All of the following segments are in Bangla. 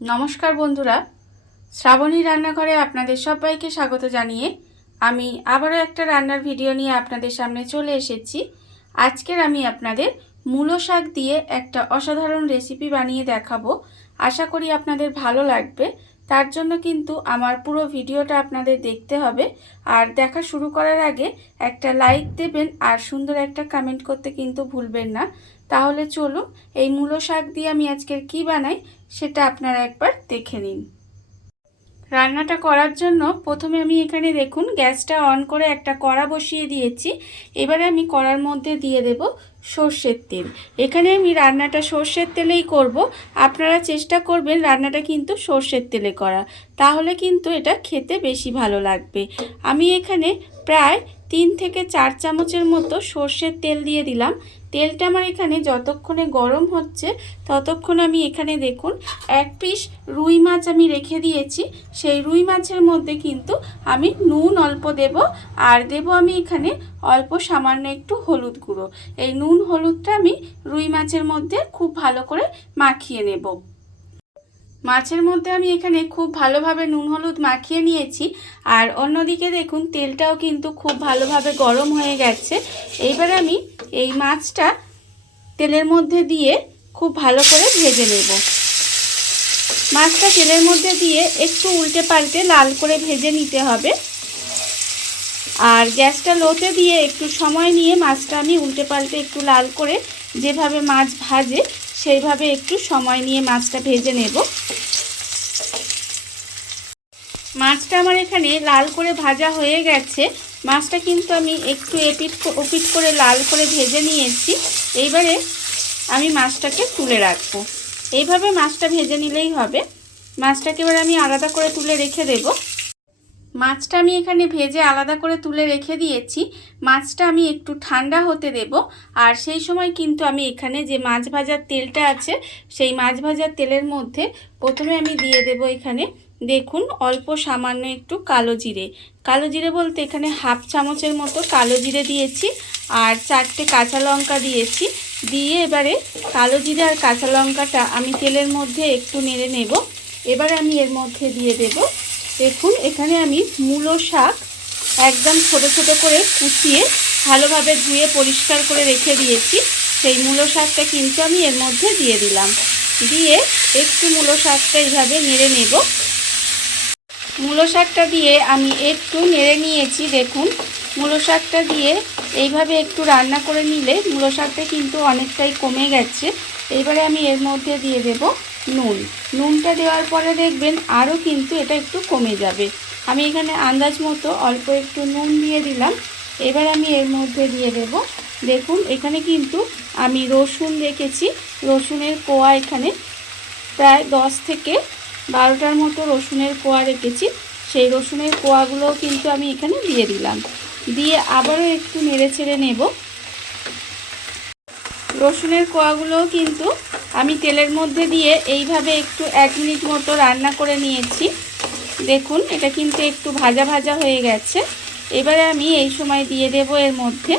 নমস্কার বন্ধুরা, শ্রাবণী রান্নাঘরে আপনাদের সবাইকে স্বাগত জানিয়ে আমি আবারও একটা রান্নার ভিডিও নিয়ে আপনাদের সামনে চলে এসেছি। আজকের আমি আপনাদের মূলো শাক দিয়ে একটা অসাধারণ রেসিপি বানিয়ে দেখাবো। আশা করি আপনাদের ভালো লাগবে। তার জন্য কিন্তু আমার পুরো ভিডিওটা আপনাদের দেখতে হবে। আর দেখা শুরু করার আগে একটা লাইক দেবেন আর সুন্দর একটা কমেন্ট করতে কিন্তু ভুলবেন না। তাহলে চলুন এই মূলো শাক দিয়ে আমি আজকের কি বানাই সেটা আপনারা একবার দেখে নিন। রান্নাটা করার জন্য প্রথমে আমি এখানে দেখুন গ্যাসটা অন করে একটা কড়া বসিয়ে দিয়েছি। এবারে আমি কড়ার মধ্যে দিয়ে দেব সর্ষের তেল। এখানে আমি রান্নাটা সর্ষের তেলেই করব। আপনারা চেষ্টা করবেন রান্নাটা কিন্তু সর্ষের তেলে করা, তাহলে কিন্তু এটা খেতে বেশি ভালো লাগবে। আমি এখানে প্রায় 3 থেকে 4 চামচের মতো সর্ষের তেল দিয়ে দিলাম। তেলটা আমার এখানে যতক্ষণে গরম হচ্ছে ততক্ষণ আমি এখানে দেখুন 1 পিস রুই মাছ আমি রেখে দিয়েছি। সেই রুই মাছের মধ্যে কিন্তু আমি নুন অল্প দেব, আর দেব আমি এখানে অল্প সামান্য একটু হলুদ গুঁড়ো। এই নুন হলুদটা আমি রুই মাছের মধ্যে খুব ভালো করে মাখিয়ে নেব। মাছের মধ্যে আমি এখানে খুব ভালোভাবে নুন হলুদ মাখিয়ে নিয়েছি। আর অন্যদিকে দেখুন তেলটাও কিন্তু খুব ভালোভাবে গরম হয়ে গেছে। এইবার আমি এই মাছটা তেলের মধ্যে দিয়ে খুব ভালো করে ভেজে নেব। মাছটা তেলের মধ্যে দিয়ে একটু উল্টে পাল্টে লাল করে ভেজে নিতে হবে। আর গ্যাসটা লোতে দিয়ে একটু সময় নিয়ে মাছটা আমি উল্টে পাল্টে একটু লাল করে, যেভাবে মাছ ভাজে সেইভাবে একটু সময় নিয়ে মাছটা ভেজে নেব। মাছটা আমার এখানে লাল করে ভাজা হয়ে গেছে। মাছটা কিন্তু আমি একটু এপিট ওপিট করে লাল করে ভেজে নিয়েছি। এইবারে আমি মাছটাকে তুলে রাখবো। এইভাবে মাছটা ভেজে নিলেই হবে। মাছটাকে এবার আমি আলাদা করে তুলে রেখে দেব। মাছটা আমি এখানে ভেজে আলাদা করে তুলে রেখে দিয়েছি। মাছটা আমি একটু ঠান্ডা হতে দেব। আর সেই সময় কিন্তু আমি এখানে যে মাছ ভাজার তেলটা আছে সেই মাছ ভাজার তেলের মধ্যে প্রথমে আমি দিয়ে দেব এখানে দেখুন অল্প সামান্য একটু কালো জিরে। কালো জিরে বলতে এখানে হাফ চামচের মতো কালো জিরে দিয়েছি, আর 4টে কাঁচা লঙ্কা দিয়েছি। দিয়ে এবারে কালো জিরে আর কাঁচা লঙ্কাটা আমি তেলের মধ্যে একটু নেড়ে নেব। এবারে আমি এর মধ্যে দিয়ে দেব দেখুন এখানে আমি মূলো শাক একদম ছোট ছোট করে কুচিয়ে ভালোভাবে ধুয়ে পরিষ্কার করে রেখে দিয়েছি। সেই মূলো শাকটা কিন্তু আমি এর মধ্যে দিয়ে দিলাম। দিয়ে একটু মূলো শাকটা এইভাবে নেড়ে নেব। মূলো শাকটা দিয়ে আমি একটু নেড়ে নিয়েছি। দেখুন মূলো শাকটা দিয়ে এইভাবে একটু রান্না করে নিলে মূলো শাকটা কিন্তু অনেকটাই কমে গেছে। এবারে আমি এর মধ্যে দিয়ে দেব নুনটা দেওয়ার পরে দেখবেন আরও কিন্তু এটা একটু কমে যাবে। আমি এখানে আন্দাজ মতো অল্প একটু নুন দিয়ে দিলাম। এবার আমি এর মধ্যে দিয়ে দেব দেখুন এখানে কিন্তু আমি রসুন রেখেছি। রসুনের কোয়া এখানে প্রায় 10 থেকে 12টার মতো রসুনের কোয়া রেখেছি। সেই রসুনের কোয়াগুলোও কিন্তু আমি এখানে দিয়ে দিলাম। দিয়ে আবারও একটু নেড়ে ছেড়ে নেব। রসুনের কোয়াগুলোও কিন্তু আমি তেলের মধ্যে দিয়ে এইভাবে একটু 1 মিনিট মতো রান্না করে নিয়েছি। দেখুন এটা কিন্তু একটু ভাজা ভাজা হয়ে গেছে। এবারে আমি এই সময় দিয়ে দেব এর মধ্যে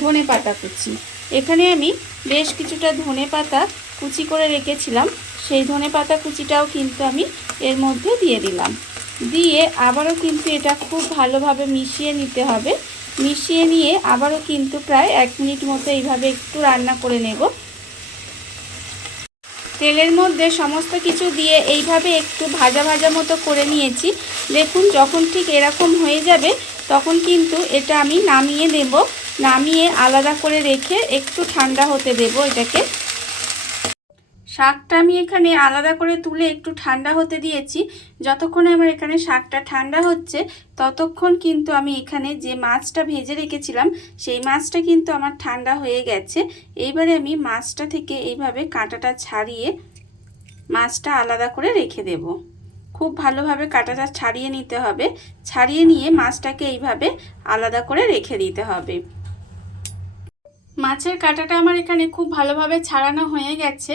ধনে পাতা কুচি। এখানে আমি বেশ কিছুটা ধনে পাতা কুচি করে রেখেছিলাম। সেই ধনে পাতা কুচিটাও কিন্তু আমি এর মধ্যে দিয়ে দিলাম। দিয়ে আবারও কিন্তু এটা খুব ভালোভাবে মিশিয়ে নিতে হবে। মিশিয়ে নিয়ে আবারও কিন্তু প্রায় 1 মিনিট মতো এইভাবে একটু রান্না করে নেব। তেলের মধ্যে সমস্ত কিছু দিয়ে এইভাবে একটু ভাজা ভাজা মতো করে নিয়েছি। দেখুন যখন ঠিক এরকম হয়ে যাবে তখন কিন্তু এটা আমি নামিয়ে দেব। নামিয়ে আলাদা করে রেখে একটু ঠান্ডা হতে দেব এটাকে। শাকটা আমি এখানে আলাদা করে তুলে একটু ঠান্ডা হতে দিয়েছি। যতক্ষণে আমার এখানে শাকটা ঠান্ডা হচ্ছে ততক্ষণ কিন্তু আমি এখানে যে মাছটা ভেজে রেখেছিলাম সেই মাছটা কিন্তু আমার ঠান্ডা হয়ে গেছে। এইবারে আমি মাছটা থেকে এইভাবে কাঁটাটা ছাড়িয়ে মাছটা আলাদা করে রেখে দেব। খুব ভালোভাবে কাঁটাটা ছাড়িয়ে নিতে হবে। ছাড়িয়ে নিয়ে মাছটাকে এইভাবে আলাদা করে রেখে দিতে হবে। মাছের কাঁটাটা আমার এখানে খুব ভালোভাবে ছাড়ানো হয়ে গেছে।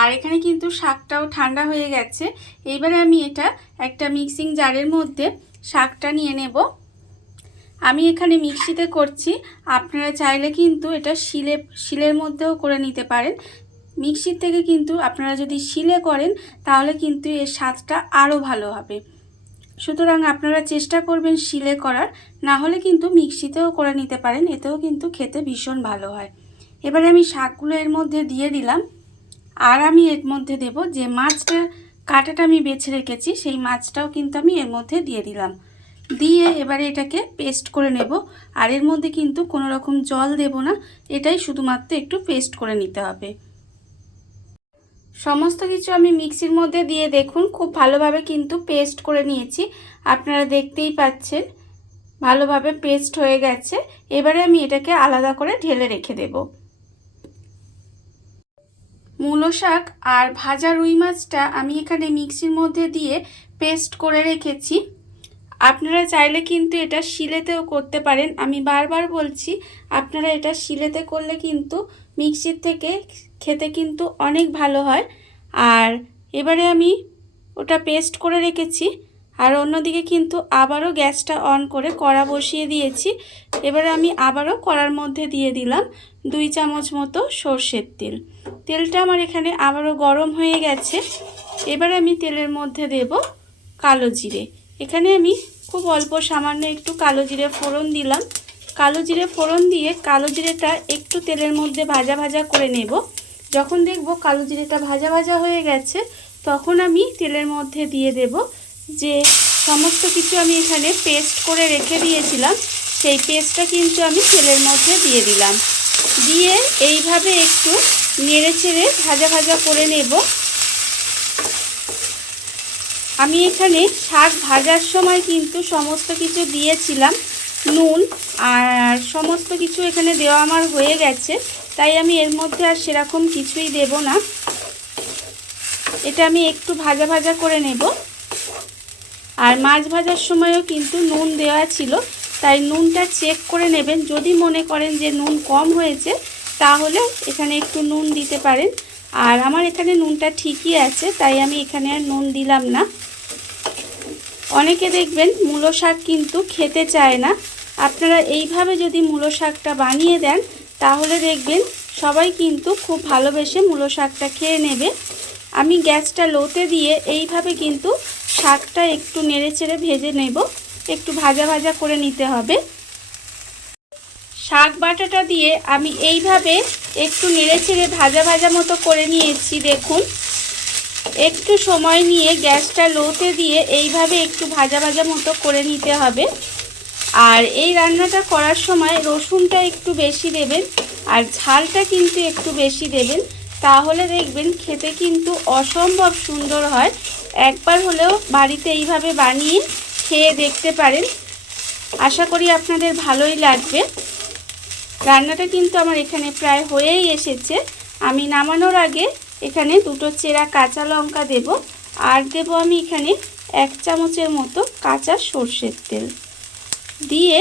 আর এখানে কিন্তু শাকটাও ঠান্ডা হয়ে গেছে। এইবারে আমি এটা একটা মিক্সিং জারের মধ্যে শাকটা নিয়ে নেব। আমি এখানে মিক্সিতে করছি, আপনারা চাইলে কিন্তু এটা শিলের মধ্যেও করে নিতে পারেন। মিক্সির থেকে কিন্তু আপনারা যদি শিলে করেন তাহলে কিন্তু এর স্বাদটা আরও ভালো হবে। সুতরাং আপনারা চেষ্টা করবেন শিলে করার, না হলে কিন্তু মিক্সিতেও করে নিতে পারেন, এতেও কিন্তু খেতে ভীষণ ভালো হয়। এবারে আমি শাকগুলো এর মধ্যে দিয়ে দিলাম, আর আমি এর মধ্যে দেব যে মাছটা কাঁটাটা আমি বেছে রেখেছি, সেই মাছটাও কিন্তু আমি এর মধ্যে দিয়ে দিলাম। দিয়ে এবারে এটাকে পেস্ট করে নেব। আর এর মধ্যে কিন্তু কোনো রকম জল দেব না, এটাই শুধুমাত্র একটু পেস্ট করে নিতে হবে। সমস্ত কিছু আমি মিক্সির মধ্যে দিয়ে দেখুন খুব ভালোভাবে কিন্তু পেস্ট করে নিয়েছি, আপনারা দেখতেই পাচ্ছেন ভালোভাবে পেস্ট হয়ে গেছে। এবারে আমি এটাকে আলাদা করে ঢেলে রেখে দেব। মূলো শাক আর ভাজা রুই মাছটা আমি এখানে মিক্সির মধ্যে দিয়ে পেস্ট করে রেখেছি। আপনারা চাইলে কিন্তু এটা শিলেতেও করতে পারেন, আমি বারবার বলছি আপনারা এটা শিলেতে করলে কিন্তু মিক্সির থেকে খেতে কিন্তু অনেক ভালো হয়। আর এবারে আমি ওটা পেস্ট করে রেখেছি, আর অন্যদিকে কিন্তু আবারও গ্যাসটা অন করে কড়া বসিয়ে দিয়েছি। এবারে আমি আবারও কড়ার মধ্যে দিয়ে দিলাম 2 চামচ মতো সর্ষের তেল। তেলটা আমার এখানে আবারও গরম হয়ে গেছে। এবারে আমি তেলের মধ্যে দেব কালো জিরে। এখানে আমি খুব অল্প সামান্য একটু কালো জিরে ফোড়ন দিলাম। কালো জিরে ফোড়ন দিয়ে কালো জিরেটা একটু তেলের মধ্যে ভাজা ভাজা করে নেব। যখন দেখব কালো জিরেটা ভাজা ভাজা হয়ে গেছে, তখন আমি তেলের মধ্যে দিয়ে দেব যে সমস্ত কিছু আমি এখানে পেস্ট করে রেখে দিয়েছিলাম, সেই পেস্টটা কিন্তু আমি তেলের মধ্যে দিয়ে দিলাম। দিয়ে এইভাবে একটু নেড়ে চেড়ে ভাজা ভাজা করে নেব। আমি এখানে শাক ভাজার সময় কিন্তু সমস্ত কিছু দিয়েছিলাম, নুন আর সমস্ত কিছু এখানে দেওয়া আমার হয়ে গেছে, তাই আমি এর মধ্যে আর সেরকম কিছুই দেব না। এটা আমি একটু ভাজা ভাজা করে নেব। আর মাছ ভাজার সময়ও কিন্তু নুন দেওয়া ছিল, তাই নুনটা চেক করে নেবেন। যদি মনে করেন যে নুন কম হয়েছে তাহলে এখানে একটু নুন দিতে পারেন। আর আমার এখানে নুনটা ঠিকই আছে, তাই আমি এখানে আর নুন দিলাম না। অনেকে দেখবেন মূলো শাক কিন্তু খেতে চায় না, আপনারা এইভাবে যদি মূলো শাকটা বানিয়ে দেন তাহলে দেখবেন সবাই কিন্তু খুব ভালোবেসে মূলো শাকটা খেয়ে নেবে। আমি গ্যাসটা লোতে দিয়ে এইভাবে কিন্তু শাকটা একটু নেড়েচেড়ে ভেজে নেব, একটু ভাজা ভাজা করে নিতে হবে। শাক বাটাটা দিয়ে আমি এইভাবে একটু নেড়েচেড়ে ভাজা ভাজা মতো করে নিয়েছি। দেখুন একটু সময় নিয়ে গ্যাসটা লোতে দিয়ে এইভাবে একটু ভাজা ভাজা মতো করে নিতে হবে। আর এই রান্নাটা করার সময় রসুনটা একটু বেশি দেবেন, আর ঝালটা কিন্তু একটু বেশি দেবেন, তাহলে দেখবেন খেতে কিন্তু অসম্ভব সুন্দর হয়। একবার হলেও বাড়িতে এইভাবে বানিয়ে খেয়ে দেখতে পারেন, আশা করি আপনাদের ভালোই লাগবে। রান্নাটা কিন্তু আমার এখানে প্রায় হয়েই এসেছে। আমি নামানোর আগে এখানে 2টো চেরা কাঁচা লঙ্কা দেব, আর দেব আমি এখানে 1 চামচের মতো কাঁচা সর্ষের তেল দিয়ে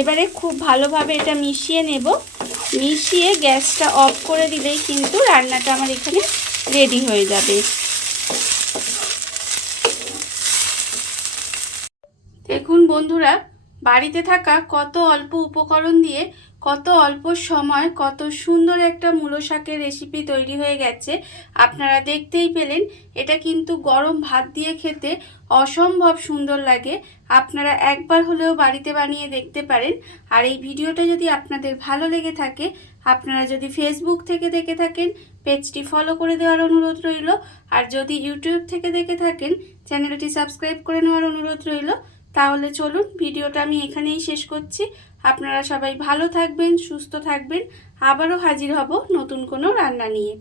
এবারে খুব ভালোভাবে এটা মিশিয়ে নেব। মিশিয়ে গ্যাসটা অফ করে দিলেই কিন্তু রান্নাটা আমার এখানে রেডি হয়ে যাবে। দেখুন বন্ধুরা, বাড়িতে থাকা কত অল্প উপকরণ দিয়ে কত অল্প সময় কত সুন্দর একটা মূলো শাকের রেসিপি তৈরি হয়ে গেছে, আপনারা দেখতেই পেলেন। এটা কিন্তু গরম ভাত দিয়ে খেতে অসম্ভব সুন্দর লাগে। আপনারা একবার হলেও বাড়িতে বানিয়ে দেখতে পারেন। আর এই ভিডিওটা যদি আপনাদের ভালো লেগে থাকে, আপনারা যদি ফেসবুক থেকে দেখে থাকেন পেজটি ফলো করে দেওয়ার অনুরোধ রইল। আর যদি ইউটিউব থেকে দেখে থাকেন চ্যানেলটি সাবস্ক্রাইব করে নেওয়ার অনুরোধ রইল। তাহলে চলুন ভিডিওটা আমি এখানেই শেষ করছি। আপনারা সবাই ভালো থাকবেন, সুস্থ থাকবেন। আবারও হাজির হব নতুন কোনো রান্না নিয়ে।